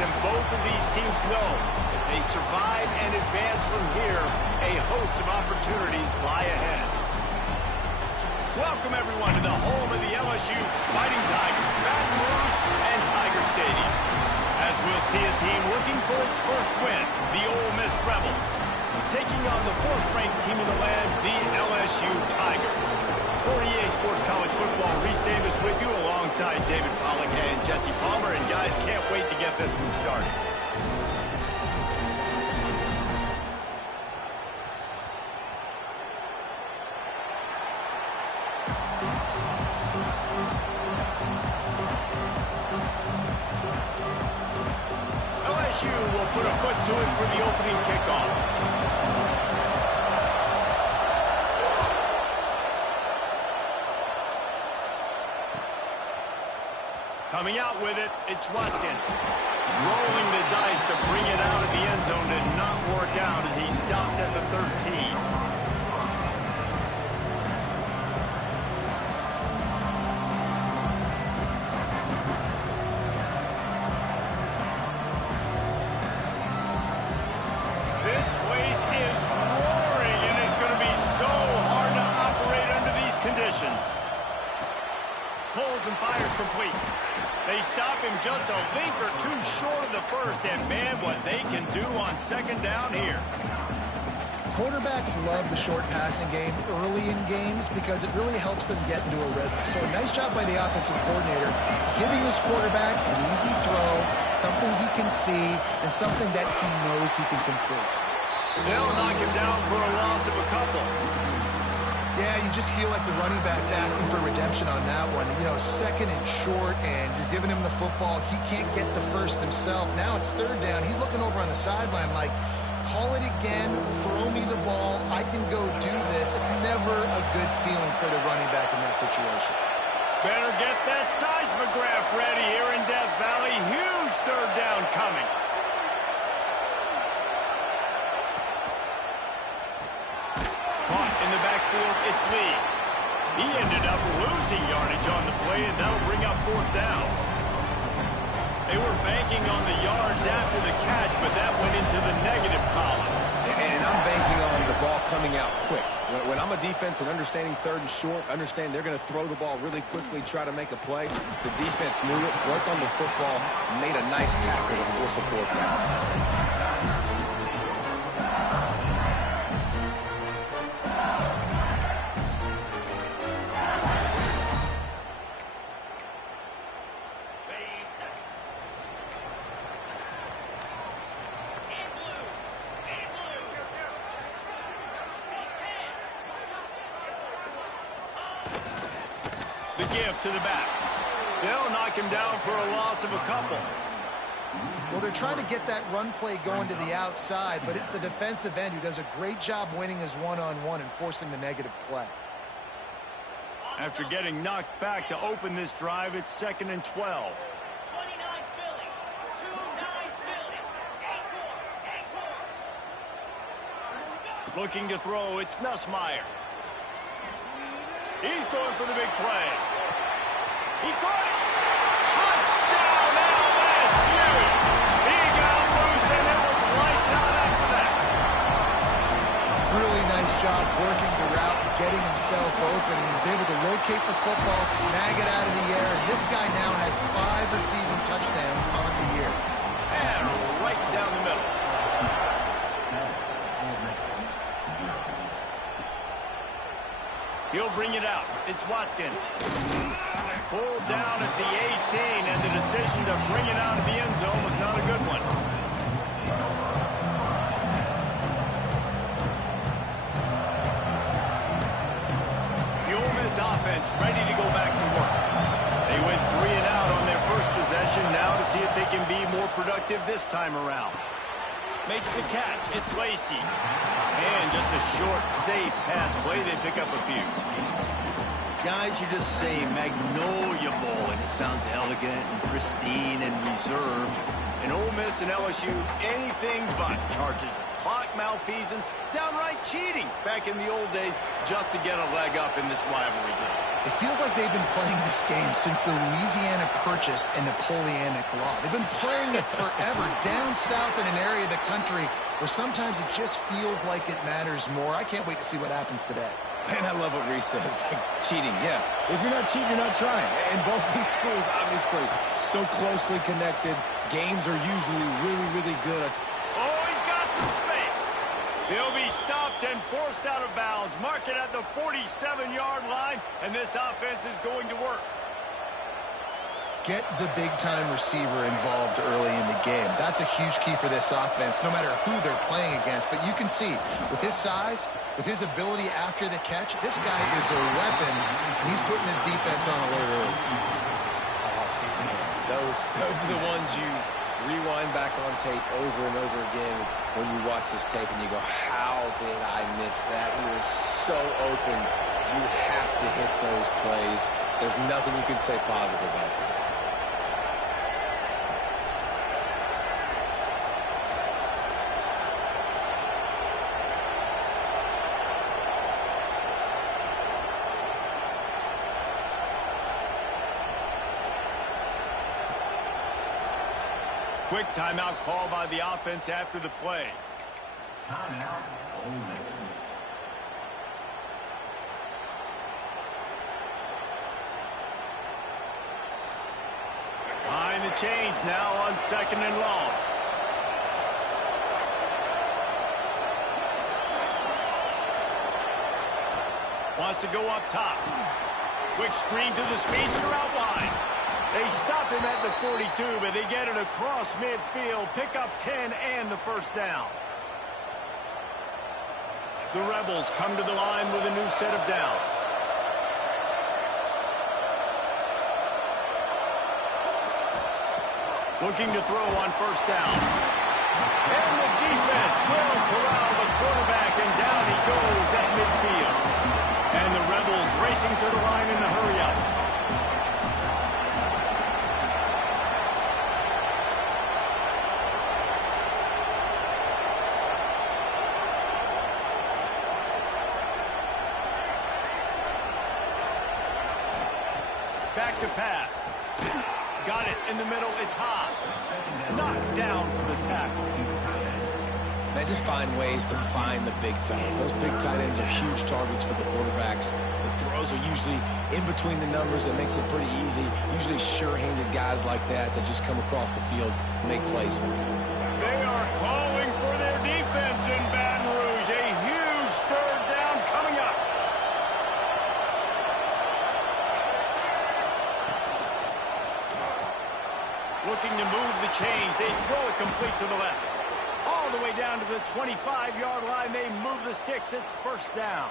and both of these teams know if they survive and advance from here, a host of opportunities lie ahead. Welcome, everyone, to the home of the LSU Fighting Tigers, Baton Rouge and Tiger Stadium. As we'll see a team looking for its first win, the Ole Miss Rebels, taking on the fourth-ranked team in the land, the LSU Tigers. For EA Sports College Football, Reese Davis with you alongside David Pollack and Jesse Palmer. And guys, can't wait to get this one started. LSU will put a foot to it for the opening kickoff. Coming out with it, it's Watkins. Rolling the dice to bring it out of the end zone did not work out as he stopped at the 13. This place is roaring, and it's going to be so hard to operate under these conditions. Pulls and fires complete. They stop him just a length or two short of the first, and man, what they can do on second down here. Quarterbacks love the short passing game early in games because it really helps them get into a rhythm. So a nice job by the offensive coordinator, giving his quarterback an easy throw, something he can see, and something that he knows he can complete. They'll knock him down for a loss of a couple. Yeah, you just feel like the running back's asking for redemption on that one. You know, second and short, and you're giving him the football. He can't get the first himself. Now it's third down. He's looking over on the sideline like, call it again, throw me the ball, I can go do this. It's never a good feeling for the running back in that situation. Better get that seismograph ready here in Death Valley. Huge third down coming. Caught in the backfield, it's Lee. He ended up losing yardage on the play, and that'll bring up fourth down. They were banking on the yards after the catch, but that went into the negative column. And I'm banking on the ball coming out quick. When I'm a defense and understanding third and short, understand they're going to throw the ball really quickly, try to make a play. The defense knew it, broke on the football, made a nice tackle to force a fourth down. The give to the back. They'll knock him down for a loss of a couple. Well, they're trying to get that run play going to the outside, but it's the defensive end who does a great job winning his one-on-one and forcing the negative play. After getting knocked back to open this drive, it's 2nd and 12. Looking to throw, it's Nussmeier. He's going for the big play. He caught it. Touchdown, LSU. He got loose, and it was lights out after that. Really nice job working the route, getting himself open. He was able to locate the football, snag it out of the air, and this guy now has 5 receiving touchdowns on the year. And right down the middle. He'll bring it out. It's Watkins. Pulled down at the 18, and the decision to bring it out of the end zone was not a good one. The Ole Miss offense ready to go back to work. They went 3 and out on their first possession, now to see if they can be more productive this time around. Makes the catch. It's Lacey. And just a short, safe pass play. They pick up a few. Guys, you just say Magnolia Bowl, and it sounds elegant and pristine and reserved. And Ole Miss and LSU, anything but charges of clock malfeasance, downright cheating back in the old days just to get a leg up in this rivalry game. It feels like they've been playing this game since the Louisiana Purchase and Napoleonic Law. They've been playing it forever down south in an area of the country where sometimes it just feels like it matters more. I can't wait to see what happens today. And I love what Reese says. Like, cheating, yeah. If you're not cheating, you're not trying. And both these schools, obviously, so closely connected. Games are usually really, really good. Oh, he's got some space. He'll be stopped and forced out of bounds. Mark it at the 47-yard line, and this offense is going to work. Get the big-time receiver involved early in the game. That's a huge key for this offense, no matter who they're playing against. But you can see, with his size, with his ability after the catch, this guy is a weapon, and he's putting his defense on alert early. Oh, man. Those are the ones you rewind back on tape over and over again when you watch this tape and you go, how did I miss that? He was so open. You have to hit those plays. There's nothing you can say positive about that. Quick timeout call by the offense after the play. Timeout, Ole Miss. Behind the chains now on 2nd and long. Wants to go up top. Quick screen to the speedster out wide. They stop him at the 42, but they get it across midfield. Pick up 10 and the first down. The Rebels come to the line with a new set of downs. Looking to throw on first down. And the defense will corral the quarterback, and down he goes at midfield. And the Rebels racing to the line in the hurry-up. Back to pass. Got it in the middle. It's Hobbs. Knocked down for the tackle. They just find ways to find the big fellas. Those big tight ends are huge targets for the quarterbacks. The throws are usually in between the numbers. That makes it pretty easy. Usually sure-handed guys like that just come across the field and make plays for them. They are calling for their defense in Baton Rouge. A huge third down coming up. Looking to move the chains. They throw it complete to the left. All the way down to the 25-yard line. They move the sticks. It's first down.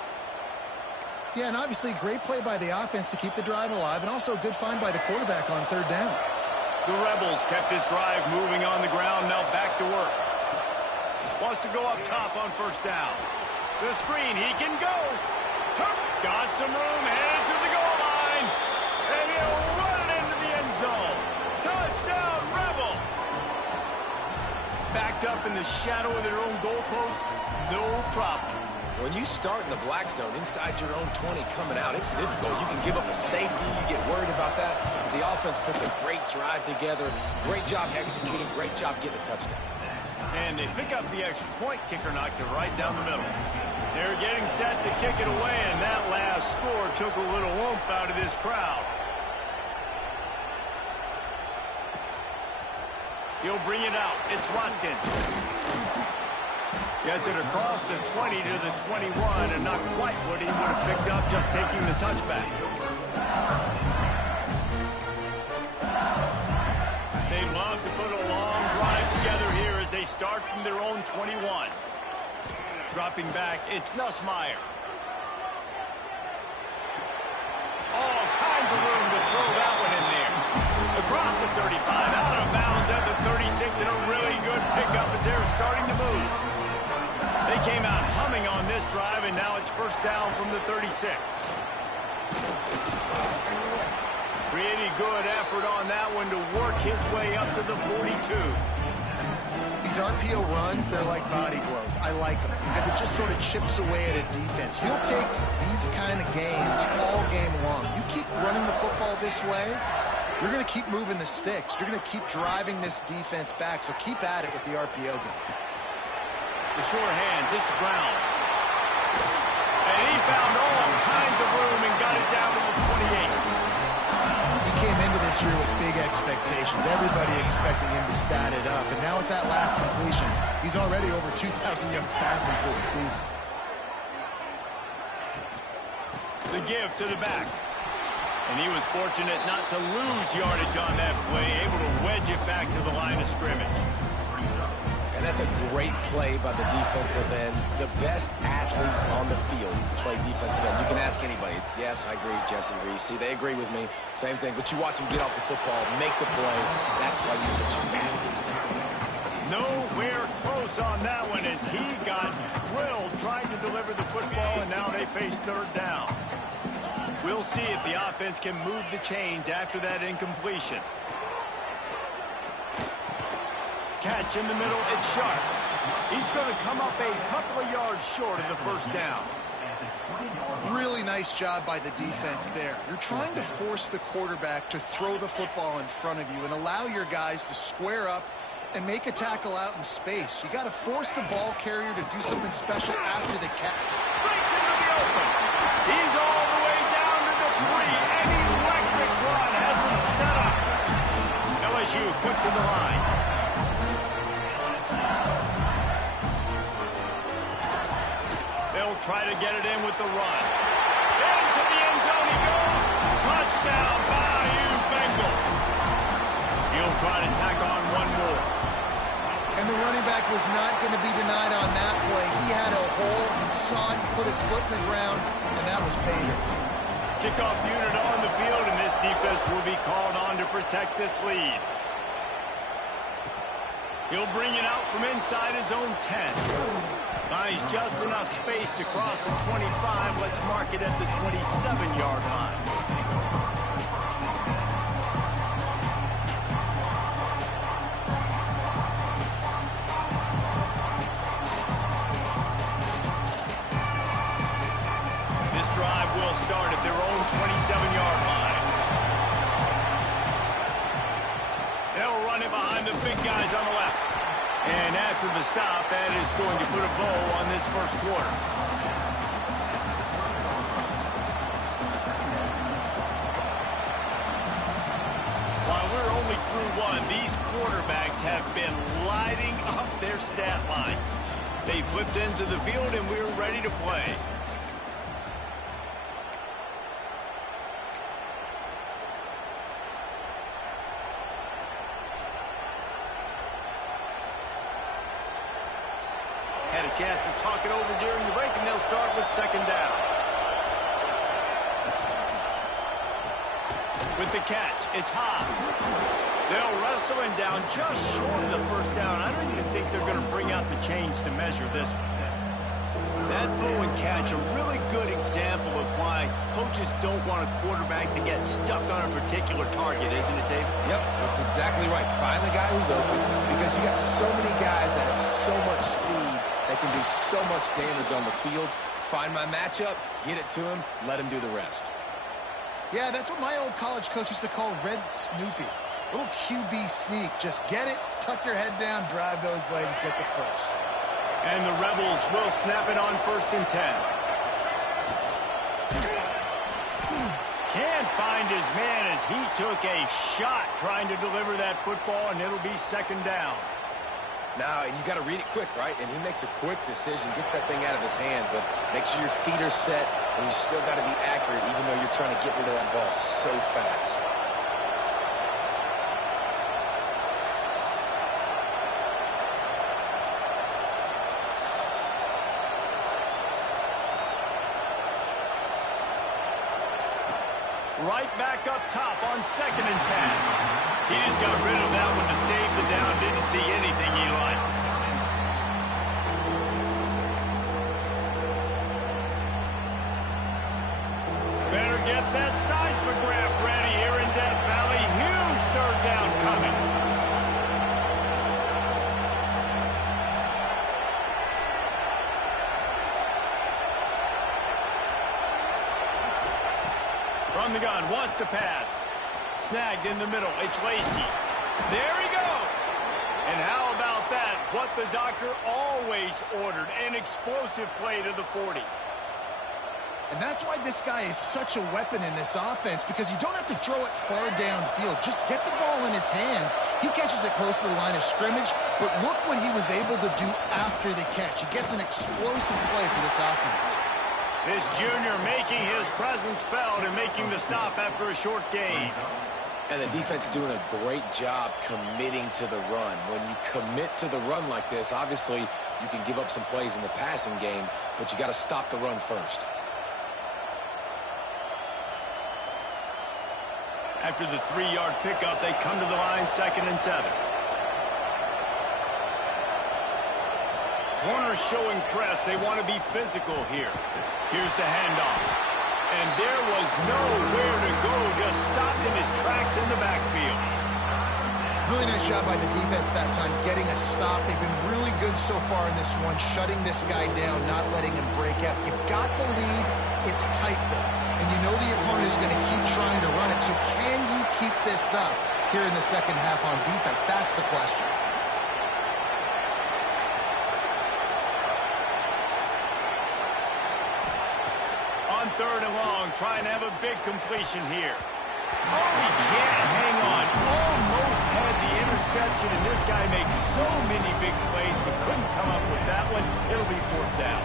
Yeah, and obviously great play by the offense to keep the drive alive, and also a good find by the quarterback on third down. The Rebels kept this drive moving on the ground. Now back to work. Wants to go up top on first down. The screen. He can go. Got some room. Headed to the goal line. And he'll run it into the end zone. Touchdown, Rebels! Backed up in the shadow of their own goalpost, no problem. When you start in the black zone inside your own 20 coming out, it's difficult. You can give up a safety. You get worried about that. The offense puts a great drive together. Great job executing. Great job getting a touchdown. And they pick up the extra point. Kicker knocked it right down the middle. They're getting set to kick it away, and that last score took a little oomph out of this crowd. He'll bring it out. It's Watkins. Gets it across the 20 to the 21, and not quite what he would have picked up just taking the touchback. They love to put a long drive together here as they start from their own 21. Dropping back, it's Nussmeier. All kinds of room to throw that one in there. Across the 35, out of bounds at the 36, and a really good pickup as they're starting to move. They came out humming on this drive, and now it's first down from the 36. Pretty good effort on that one to work his way up to the 42. These RPO runs, they're like body blows. I like them because it just sort of chips away at a defense. You'll take these kind of games all game long. You keep running the football this way, you're going to keep moving the sticks. You're going to keep driving this defense back, so keep at it with the RPO game. The sure hands, it's Brown. And he found all kinds of room and got it down to the 28. He came into this year with big expectations. Everybody expecting him to stat it up. And now with that last completion, he's already over 2,000 yards passing for the season. The give to the back. And he was fortunate not to lose yardage on that play, able to wedge it back to the line of scrimmage. And that's a great play by the defensive end. The best athletes on the field play defensive end. You can ask anybody. Yes, I agree, Jesse Reese. See, they agree with me. Same thing. But you watch them get off the football, make the play. That's why you put your athletes there. Nowhere close on that one as he got drilled trying to deliver the football, and now they face third down. We'll see if the offense can move the chains after that incompletion. Catch in the middle, it's Sharp. He's going to come up a couple of yards short of the first down. Really nice job by the defense there. You're trying to force the quarterback to throw the football in front of you and allow your guys to square up and make a tackle out in space. You got to force the ball carrier to do something special after the catch. Breaks into the open. He's all the way down to the 3. An electric run has him set up. LSU quick to the line. They'll try to get it in with the run. Into the end zone he goes. Touchdown, Bayou Bengals. He'll try to tack on one more. And the running back was not going to be denied on that play. He had a hole, he saw it, he put his foot in the ground, and that was paydirt. Kickoff unit on the field, and this defense will be called on to protect this lead. He'll bring it out from inside his own 10. Finds just enough space to cross the 25. Let's mark it at the 27-yard line. This drive will start at their own 27-yard line. They'll run it behind the big guys on the left. And after the stop, that is going to put a bow on this first quarter. While we're only through one, these quarterbacks have been lighting up their stat line. They flipped into the field, and we're ready to play. Had a chance to talk it over during the break, and they'll start with second down. With the catch, it's Hobbs. They'll wrestle him down just short of the first down. I don't even think they're going to bring out the chains to measure this one. That throw and catch, a really good example of why coaches don't want a quarterback to get stuck on a particular target, isn't it, Dave? Yep, that's exactly right. Find the guy who's open because you got so many guys that have so much speed that can do so much damage on the field. Find my matchup, get it to him, let him do the rest. Yeah, that's what my old college coach used to call Red Snoopy. Little QB sneak. Just get it, tuck your head down, drive those legs, get the first. And the Rebels will snap it on 1st and 10. Can't find his man as he took a shot trying to deliver that football, and it'll be second down. Now, you got to read it quick, right? And he makes a quick decision, gets that thing out of his hand, but make sure your feet are set, and you still got to be accurate, even though you're trying to get rid of that ball so fast. Right back up top on 2nd and 10. He just got rid of that one to save the down. Didn't see anything he liked. Better get that seismograph ready here in Death Valley. Huge third down coming. the gun, wants to pass. Snagged in the middle, it's Lacy. There he goes. And how about that? What the doctor always ordered, an explosive play to the 40. And that's why this guy is such a weapon in this offense, because you don't have to throw it far downfield. Just get the ball in his hands. He catches it close to the line of scrimmage, but look what he was able to do after the catch. He gets an explosive play for this offense. This junior making his presence felt and making the stop after a short gain. And the defense doing a great job committing to the run. When you commit to the run like this, obviously you can give up some plays in the passing game, but you got to stop the run first. After the 3-yard pickup, they come to the line, 2nd and 7. Corners showing press. They want to be physical here. Here's the handoff. And there was nowhere to go, just stopped in his tracks in the backfield. Really nice job by the defense that time, getting a stop. They've been really good so far in this one, shutting this guy down, not letting him break out. You've got the lead. It's tight, though. And you know the opponent is going to keep trying to run it. So can you keep this up here in the second half on defense? That's the question. On 3rd and long, trying to have a big completion here. Oh, he can't hang on. Almost had the interception, and this guy makes so many big plays, but couldn't come up with that one. It'll be 4th down.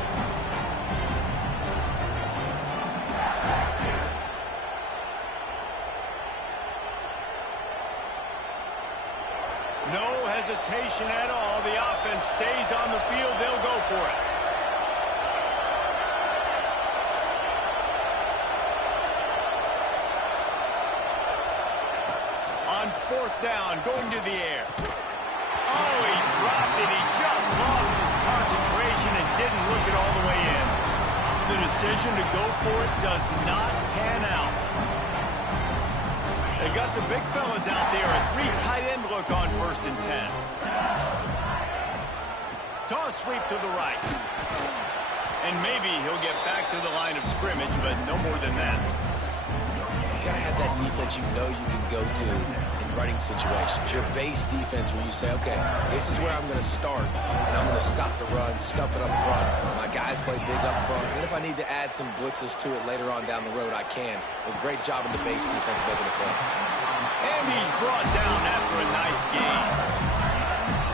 No hesitation at all. The offense stays on the field. They'll go for it. On 4th down, going to the air. Oh, he dropped it. He just lost his concentration and didn't look it all the way in. The decision to go for it does not pan out. They got the big fellas out there. A 3 tight end look on 1st and 10. Toss sweep to the right. And maybe he'll get back to the line of scrimmage, but no more than that. You got to have that defense you know you can go to in running situations. Your base defense where you say, okay, this is where I'm going to start, and I'm going to stop the run, stuff it up front. My guys play big up front. And if I need to add some blitzes to it later on down the road, I can. But great job in the base defense making a play. And he's brought down after a nice gain.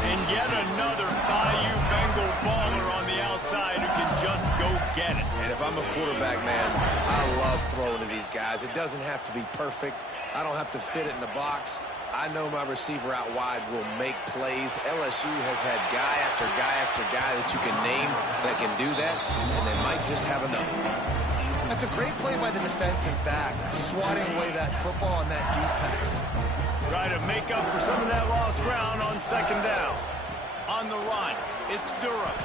And yet another Bayou Bengal baller on the outside who can just go get it. And if I'm a quarterback, man, I love throwing to these guys. It doesn't have to be perfect. I don't have to fit it in the box. I know my receiver out wide will make plays. LSU has had guy after guy after guy that you can name that can do that, and they might just have another. That's a great play by the defensive back, swatting away that football on that deep pass. Try to make up for some of that lost ground on 2nd down. On the run, it's Durham.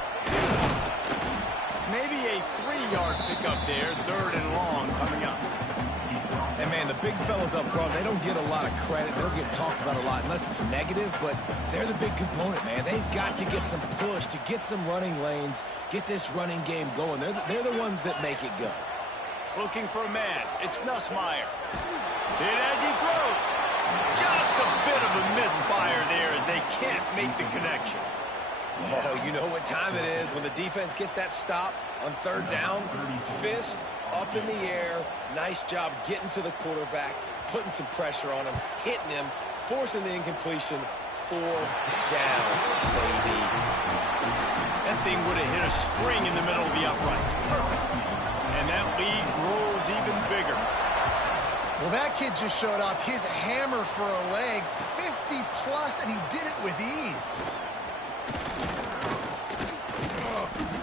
Maybe a 3-yard pickup there, 3rd and long coming up. And, man, the big fellas up front, they don't get a lot of credit. They don't get talked about a lot unless it's negative, but they're the big component, man. They've got to get some push, to get some running lanes, get this running game going. They're the ones that make it go. Looking for a man. It's Nussmeier. And as he throws, just a bit of a misfire there as they can't make the connection. Oh, you know what time it is when the defense gets that stop on 3rd down. Fist up in the air. Nice job getting to the quarterback, putting some pressure on him, hitting him, forcing the incompletion. 4th down, baby. That thing would have hit a string in the middle of the uprights. Perfect. And that lead grows even bigger. Well, that kid just showed off his hammer for a leg, 50-plus, and he did it with ease.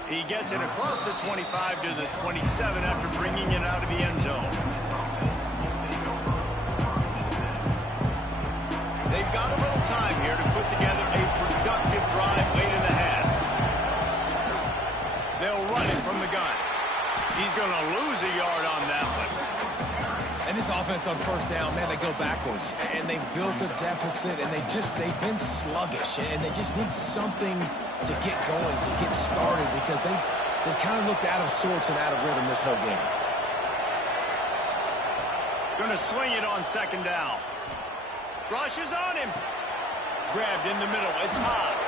He gets it across the 25 to the 27 after bringing it out of the end zone. They've got a little time here to put together a productive drive late in the half. They'll run it from the gun. He's going to lose a yard on that one. And this offense on 1st down, man, they go backwards. And they've built a deficit, and they've been sluggish. And they just need something to get going, to get started, because they kind of looked out of sorts and out of rhythm this whole game. Going to swing it on second down. Rushes on him. Grabbed in the middle. It's Hobbs.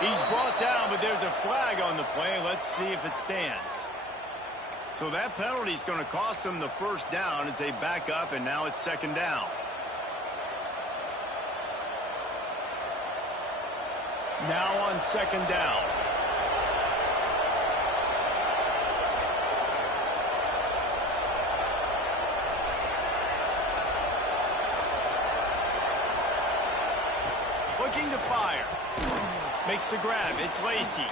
He's brought down, but there's a flag on the play. Let's see if it stands. So that penalty is going to cost them the first down as they back up, and now it's second down. Now on second down. Looking to fire. Makes the grab. It's Lacy.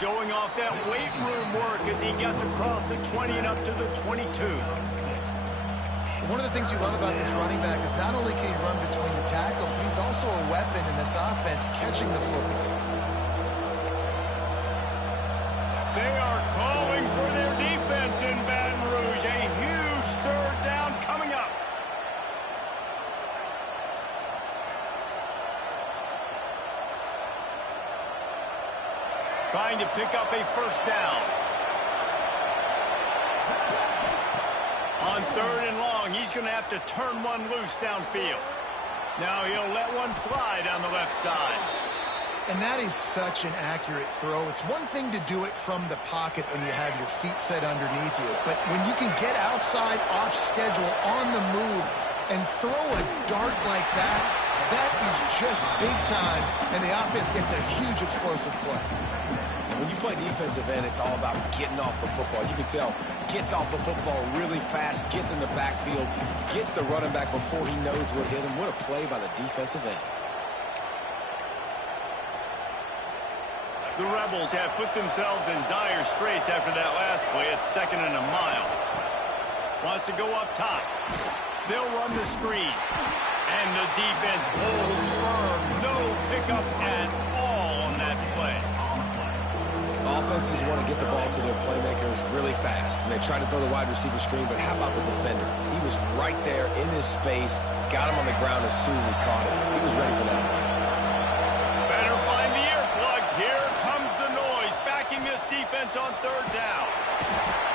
Showing off that weight room work as he gets across the 20 and up to the 22. One of the things you love about this running back is not only can he run between the tackles, but he's also a weapon in this offense catching the football. They are calling for their defense in Baton Rouge. A huge third down coming up. Trying to pick up a first down. On third and long, he's going to have to turn one loose downfield. Now he'll let one fly down the left side. And that is such an accurate throw. It's one thing to do it from the pocket when you have your feet set underneath you, but when you can get outside, off schedule, on the move, and throw a dart like that, that is just big time, and the offense gets a huge explosive play. When you play defensive end, it's all about getting off the football. You can tell, gets off the football really fast, gets in the backfield, gets the running back before he knows what hit him. What a play by the defensive end. The Rebels have put themselves in dire straits after that last play. It's second and a mile. Wants to go up top. They'll run the screen. And the defense holds firm. No pickup at all on that play. Offenses want to get the ball to their playmakers really fast, and they try to throw the wide receiver screen, but how about the defender? He was right there in his space, got him on the ground as soon as he caught it. He was ready for that play. Better find the earplugs. Here comes the noise, backing this defense on third down.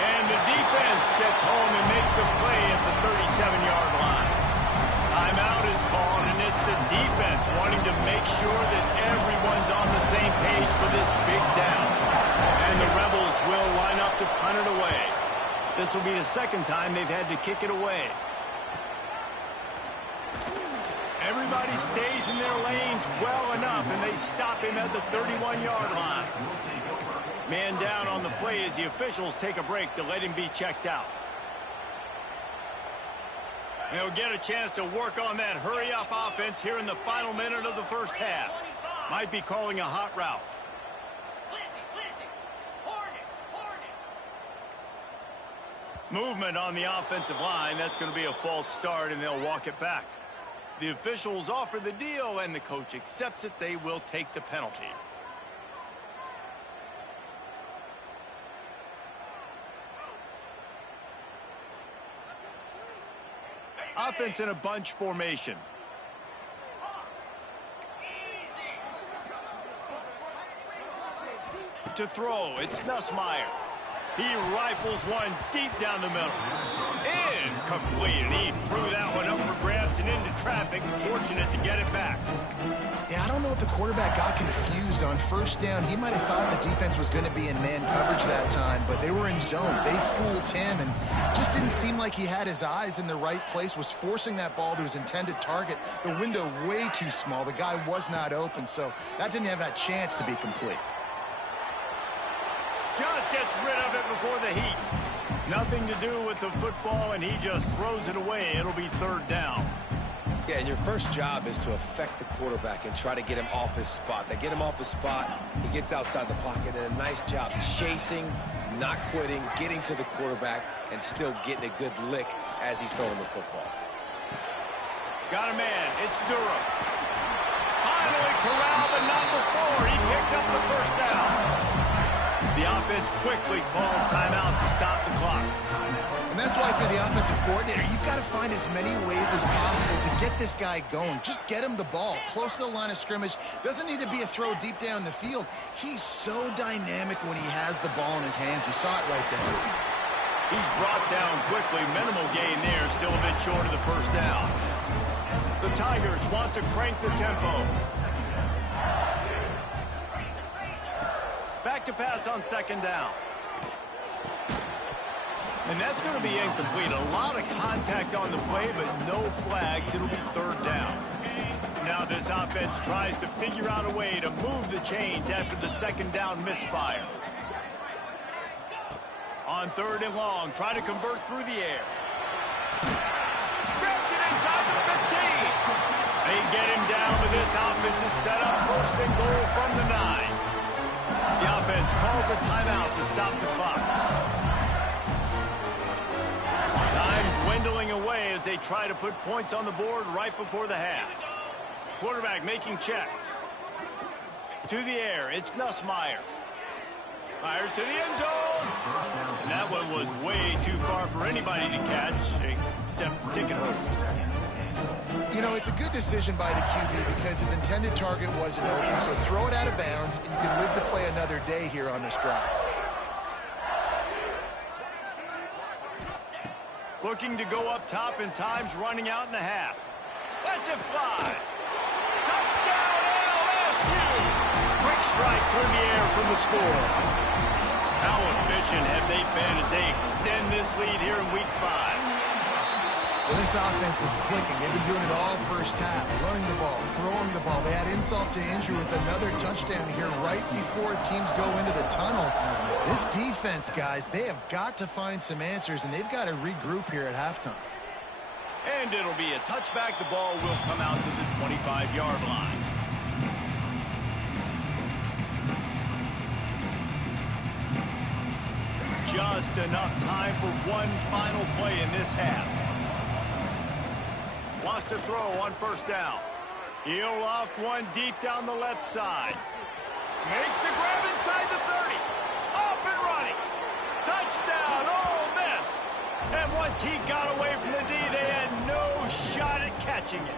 And the defense gets home and makes a play at the 37-yard line. Timeout is called, and it's the defense wanting to make sure that everyone's on the same page for this big down. And the Rebels will line up to punt it away. This will be the second time they've had to kick it away. Everybody stays in their lanes well enough, and they stop him at the 31-yard line. Man down on the play as the officials take a break to let him be checked out. They'll get a chance to work on that hurry-up offense here in the final minute of the first half. Might be calling a hot route. Movement on the offensive line. That's going to be a false start, and they'll walk it back. The officials offer the deal, and the coach accepts it. They will take the penalty. Offense in a bunch formation. To throw, it's Nussmeier. He rifles one deep down the middle. Incomplete, and he threw that one up for grabs and into traffic. Fortunate to get it back. Yeah, I don't know if the quarterback got confused on first down. He might have thought the defense was going to be in man coverage that time, but they were in zone. They fooled him, and just didn't seem like he had his eyes in the right place, was forcing that ball to his intended target. The window way too small. The guy was not open, so that didn't have that chance to be complete. Just gets rid of it before the heat. Nothing to do with the football, and he just throws it away. It'll be third down. Yeah, and your first job is to affect the quarterback and try to get him off his spot. They get him off his spot, he gets outside the pocket, and a nice job chasing, not quitting, getting to the quarterback, and still getting a good lick as he's throwing the football. Got a man. It's Durham. Finally corralled, but not before. He picks up the first down. The offense quickly calls timeout to stop the clock. And that's why for the offensive coordinator, you've got to find as many ways as possible to get this guy going. Just get him the ball close to the line of scrimmage. Doesn't need to be a throw deep down the field. He's so dynamic when he has the ball in his hands. You saw it right there. He's brought down quickly. Minimal gain there. Still a bit short of the first down. The Tigers want to crank the tempo. Back to pass on second down. And that's going to be incomplete. A lot of contact on the play, but no flags. It'll be third down. Now this offense tries to figure out a way to move the chains after the second down misfire. On third and long, try to convert through the air. Grabs it inside the 15. They get him down, but this offense is set up first and goal from the 9. The offense calls a timeout to stop the clock. Time dwindling away as they try to put points on the board right before the half. Quarterback making checks. To the air, it's Nussmeier. Fires to the end zone. And that one was way too far for anybody to catch, except ticket holders. You know, it's a good decision by the QB because his intended target wasn't open, so throw it out of bounds, and you can live to play another day here on this drive. Looking to go up top, and time's running out in the half. Lets it fly. Touchdown, LSU! Quick strike through the air from the score. How efficient have they been as they extend this lead here in Week 5? Well, this offense is clicking. They've been doing it all first half. Running the ball, throwing the ball. They add insult to injury with another touchdown here right before teams go into the tunnel. This defense, guys, they have got to find some answers, and they've got to regroup here at halftime. And it'll be a touchback. The ball will come out to the 25-yard line. Just enough time for one final play in this half. Wants to throw on first down. He'll loft one deep down the left side. Makes the grab inside the 30. Off and running. Touchdown, Ole Miss. And once he got away from the D, they had no shot at catching it.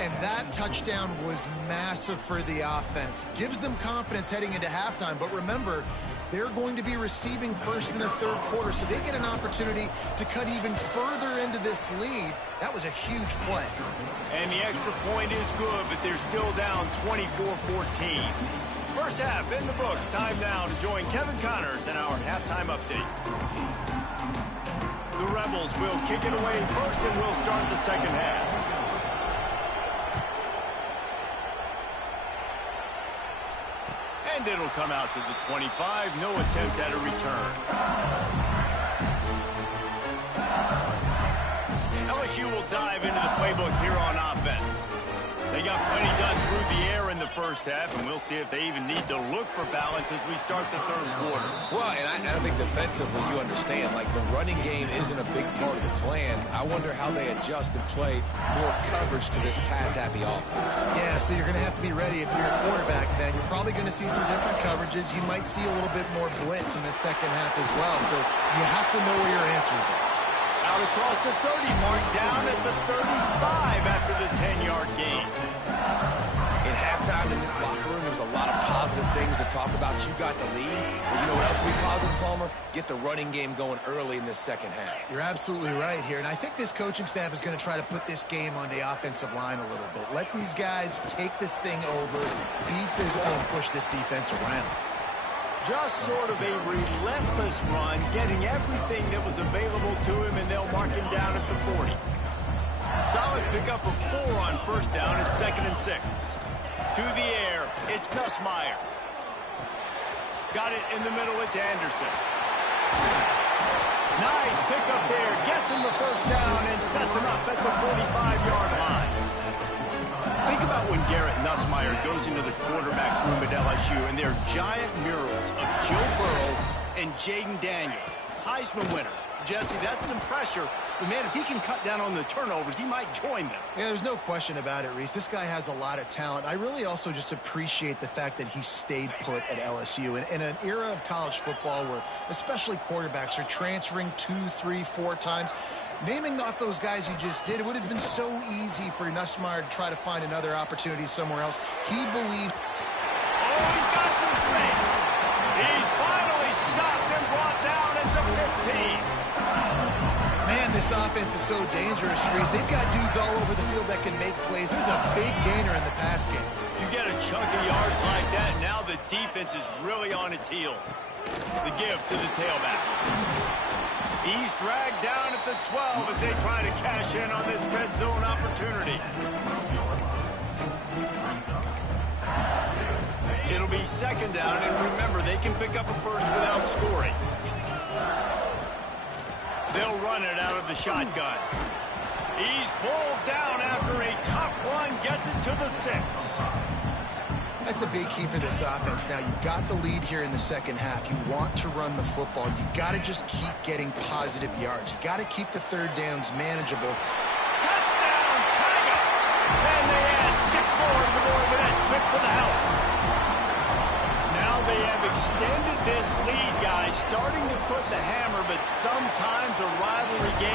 And that touchdown was massive for the offense. Gives them confidence heading into halftime. But remember, they're going to be receiving first in the third quarter, so they get an opportunity to cut even further into this lead. That was a huge play. And the extra point is good, but they're still down 24-14. First half in the books. Time now to join Kevin Connors in our halftime update. The Rebels will kick it away first, and will start the second half. And it'll come out to the 25. No attempt at a return. LSU will dive into the playbook here on offense. They got plenty done through the air in the first half, and we'll see if they even need to look for balance as we start the third quarter. Well, and I think defensively, you understand, like the running game isn't a big part of the plan. I wonder how they adjust and play more coverage to this pass-happy offense. Yeah, so you're going to have to be ready if you're a quarterback then. You're probably going to see some different coverages. You might see a little bit more blitz in the second half as well, so you have to know where your answers are. Out across the 30 mark, down at the 35 after the 10-yard gain. In halftime in this locker room, there's a lot of positive things to talk about. You got the lead. But you know what else will be positive, Palmer? Get the running game going early in this second half. You're absolutely right here, and I think this coaching staff is going to try to put this game on the offensive line a little bit. Let these guys take this thing over, be physical, and push this defense around. Just sort of a relentless run, getting everything that was available to him, and they'll mark him down at the 40. Solid pickup of 4 on first down at 2nd and 6. To the air, it's Nussmeier. Got it in the middle, it's Anderson. Nice pickup there, gets him the first down and sets him up at the 45-yard line. Think about when Garrett Nussmeier goes into the quarterback room at LSU and there are giant murals of Joe Burrow and Jaden Daniels, Heisman winners. Jesse, that's some pressure. But, man, if he can cut down on the turnovers, he might join them. Yeah, there's no question about it, Reese. This guy has a lot of talent. I really also just appreciate the fact that he stayed put at LSU. In an era of college football where especially quarterbacks are transferring 2, 3, 4 times, naming off those guys you just did, it would have been so easy for Nussmeier to try to find another opportunity somewhere else. He believed. Oh, he's got some space. He's finally stopped and brought down at the offense is so dangerous, Reese. They've got dudes all over the field that can make plays. There's a big gainer in the pass game. You get a chunk of yards like that, and now the defense is really on its heels. The give to the tailback. He's dragged down at the 12 as they try to cash in on this red zone opportunity. It'll be second down, and remember, they can pick up a first without scoring. They'll run it out of the shotgun. He's pulled down after a tough one, gets it to the 6. That's a big key for this offense. Now, you've got the lead here in the second half. You want to run the football. You got to just keep getting positive yards. You got to keep the third downs manageable. Touchdown, Tigers! And they add 6 more to the board with that trip to the house. Now they have extended this lead, guys, starting to put the hammer, but sometimes a rivalry game